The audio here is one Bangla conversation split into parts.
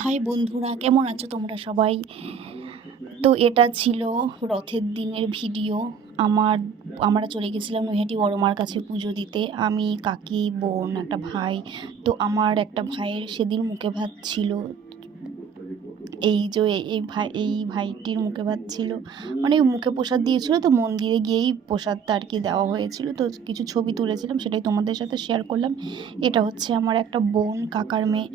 হাই বন্ধুরা, কেমন আছো তোমরা সবাই? তো এটা ছিল রথের দিনের ভিডিও। আমরা চলে গেছিলাম নৈহাটি বড় মার কাছে পুজো দিতে। আমি, কাকি, বোন, একটা ভাই। তো আমার একটা ভাইয়ের সেদিন মুখে ভাত ছিল। এই ভাইটির মুখে ভাত ছিল, মানে মুখে প্রসাদ দিয়েছিল। তো মন্দিরে গিয়েই প্রসাদটা আর কি দেওয়া হয়েছিল। তো কিছু ছবি তুলেছিলাম, সেটাই তোমাদের সাথে শেয়ার করলাম। এটা হচ্ছে আমার একটা বোন, কাকার মেয়ে।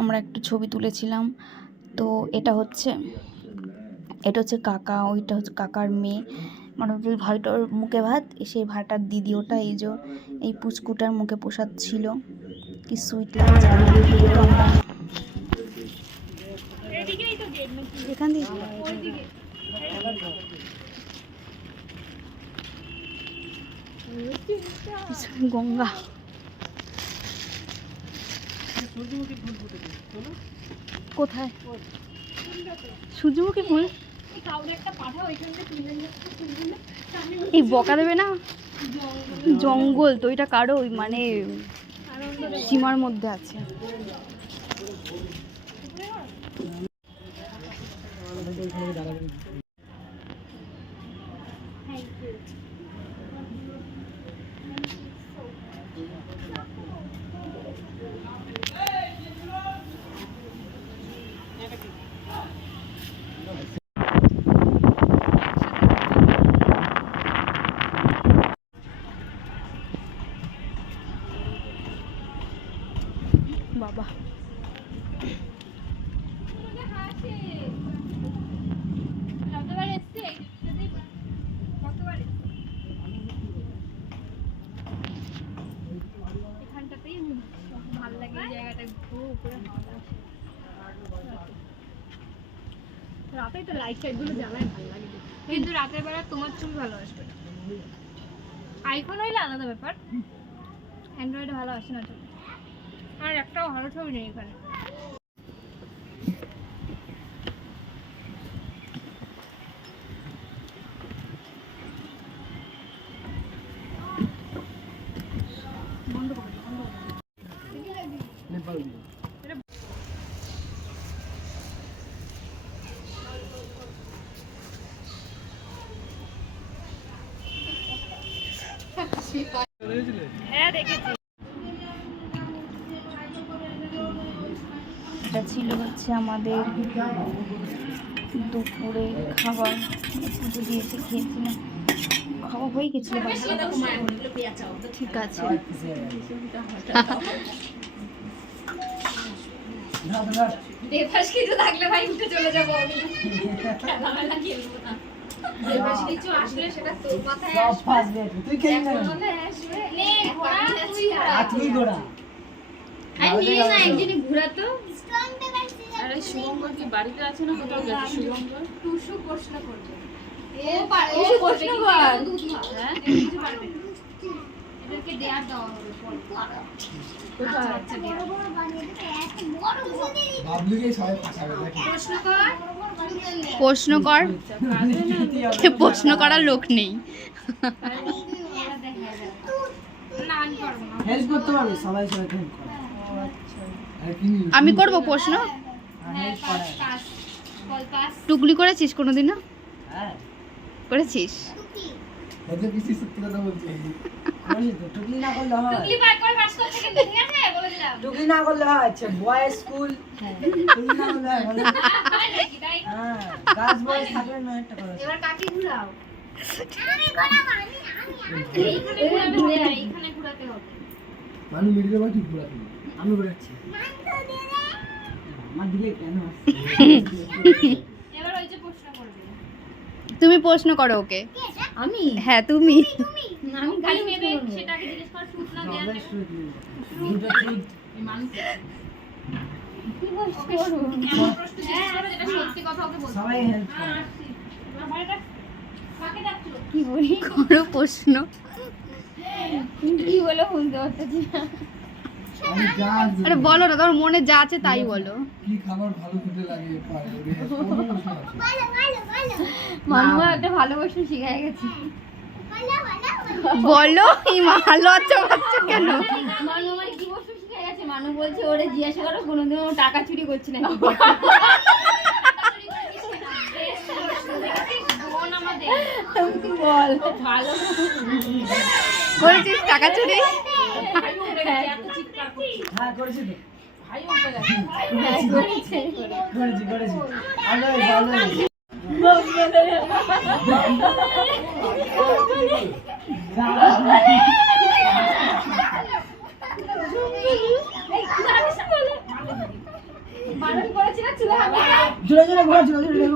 আমরা একটু ছবি তুলেছিলাম। তো এটা হচ্ছে কাকা, ওইটা হচ্ছে কাকার মেয়ে। মানে যে ভাইটার মুখে ভাত, সেই ভাইটার দিদি ওটা। এই পুচকুটার মুখে প্রসাদ ছিল। কি সুইট লাগছে। এখান দিয়ে গঙ্গা। কোথায় সূর্যমুখী ফুল? এই বকা দেবে না? জঙ্গল তো এটা কারো মানে সীমার মধ্যে আছে। বাবা ভালো লাগে এই জায়গাটা, উপরে রাতে তো লাইট টাইট গুলো জ্বালায় ভালো লাগে, কিন্তু রাতের বেলা তোমার ছবি ভালো আসবে। আইফোন হইলে আলাদা ব্যাপার, অ্যান্ড্রয়েডে ভালো আসে না ছবি। আর একটাও ভালো ছবি নেই এখানে। হ্যাঁ দেখেছি। এটা ছিল হচ্ছে আমাদের দুপুরে খাবার। পুজো দিয়েছে, খেয়েছিলাম, খাওয়া হয়ে গেছিল। ঠিক আছে। দেবাস কিছু থাকলে ভাই উঠে চলে যাবো আমি। খেলামেলা খেলবো না। দেবাস কিছু আসলে সেটা তোর মাথায় আসবে। তুই কেন আসবে? নে ঘোড়া, তুই ঘোড়া। আমি নিয়ে না একদিন ঘোরাতো। আরে শুভঙ্কর কি বাড়িতে আছে না কোথাও গেছে? শুভঙ্কর টুসু প্রশ্ন করবে। ও প্রশ্ন কর। হ্যাঁ কিছু পারবে। এদেরকে দেয়ার দাও হবে পর। কোথায় আচ্ছা বড় বড় বানিয়ে দিতে এত বড় বুঝি বাবলুকে সবাই ফাঁসাবে নাকি? প্রশ্ন কর। প্রশ্ন করার লোক নেই। না আমি করব না। হেল্প করতে পারবে, সবাই হেল্প করে। আমি করব প্রশ্ন। টুকলি করেছিস কোনোদিন? না করেছিস? টুকলি না করলে হয়, টুকলি না করলে হয়। আচ্ছা বয়েজ স্কুল, টুকলি না করলে হয় বলে। হ্যাঁ গাছ বয়েজ থাকলে না একটা করে। এবার কাকি ঘুরাও। আমি ঘোরাবো, এইখানে ঘোরাতে হবে। মানু মিডিলে বাকি ঘোরাতে হবে। আমি ঘোরাচ্ছি। আমার দিকে কেন আসছে? এবার ওই যে প্রশ্ন করবে। তুমি প্রশ্ন করো ওকে। আমি? হ্যাঁ তুমি। আমি খালি মেবে সেটাকে জিজ্ঞেস কর শুট না দেয়া যাবে। শুট এই মানুষ কি বলছো? প্রশ্ন জিজ্ঞেস করো যেটা সত্যি কথা ওকে বলতে। সবাই হেল্প করো। আমারটা কাকে ডাকছো? কি বলি? করো প্রশ্ন। কি বলো বুঝতে পারছি না। আরে বলো না, তোমার মনে যা আছে তাই বলো। কি খাবার ভালো খেতে লাগে? মামা একটা ভালো বসে শিখে গেছে। বলো এই ভালো আছো বাচ্চা কেন? মামা কি বসে শিখে গেছে? মানু বলছে ওরে জিজ্ঞাসা করো কোনোদিন ও টাকা চুরি করছে না বল ভালো করেছিস টাকা চুরি? হ্যাঁ করেছি তো। করেছে করেছি আগে ভালো বারণ করেছি না চুলে হাত জোরে জোরে ঘোরা জোরে জোরে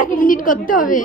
এক মিনিট করতে হবে